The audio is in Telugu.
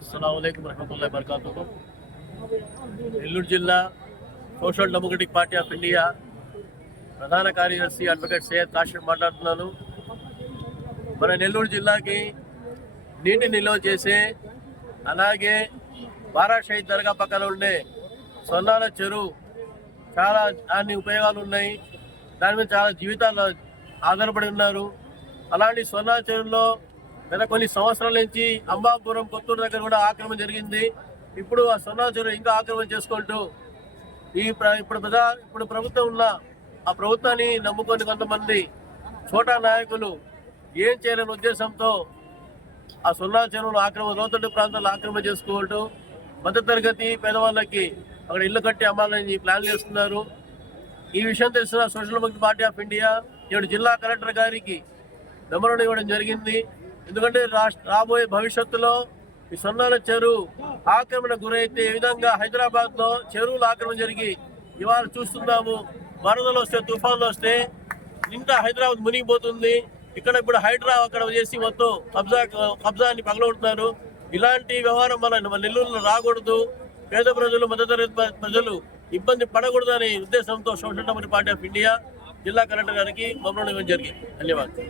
అస్సలాము అలైకుం వరహమతుల్లాహి వబరకాతుహు. నెల్లూరు జిల్లా social democratic party of India ప్రధాన కార్యదర్శి అడ్వకేట్ సయ్యద్ కాశీం మాట్లాడుతున్నాను. మన నెల్లూరు జిల్లాకి నీటి నిల్వ చేసే, అలాగే బారా షహీద్ దర్గా పక్కన ఉండే సొన్నాల చెరువు చాలా అన్ని ఉపయోగాలు ఉన్నాయి. దాని మీద చాలా జీవితాలు ఆధారపడి ఉన్నారు. అలాంటి సొన్నాల చెరువులో గత కొన్ని సంవత్సరాల నుంచి అంబాపురం కొత్తూరు దగ్గర కూడా ఆక్రమణ జరిగింది. ఇప్పుడు ఆ సొన్నాల చెరువు ఇంకా ఆక్రమణ చేసుకుంటూ ఇప్పుడు ప్రభుత్వం ఉన్న ఆ ప్రభుత్వాన్ని నమ్ముకొని కొంతమంది చోటా నాయకులు ఏం చేయాలని ఉద్దేశంతో ఆ సొన్నాల చెరువులు లోతట్టు ప్రాంతాల్లో ఆక్రమణ చేసుకుంటూ మధ్యతరగతి పేదవాళ్ళకి అక్కడ ఇల్లు కట్టి అమ్మాలని ప్లాన్ చేస్తున్నారు. ఈ విషయం తెలిసిన social democratic party of India నేడు జిల్లా కలెక్టర్ గారికి మెమోరాండం ఇవ్వడం జరిగింది. ఎందుకంటే రాబోయే భవిష్యత్తులో ఈ సొన్నాల చెరువు ఆక్రమణ గురైతే ఏ విధంగా హైదరాబాద్ లో చెరువులు ఆక్రమణ జరిగి ఇవాళ చూస్తున్నాము. వరదలు వస్తే, తుఫాన్లు వస్తే ఇంకా హైదరాబాద్ మునిగిపోతుంది. ఇక్కడ ఇప్పుడు హైడ్రా అక్కడ చేసి మొత్తం కబ్జాని పగలగొడుతున్నారు. ఇలాంటి వ్యవహారం మన నెల్లూరులో రాకూడదు. పేద ప్రజలు, మధ్యతరగతి ప్రజలు ఇబ్బంది పడకూడదనే ఉద్దేశంతో social democratic party of India జిల్లా కలెక్టర్ గారికి మెమోరాండం ఇవ్వడం జరిగింది. ధన్యవాదాలు.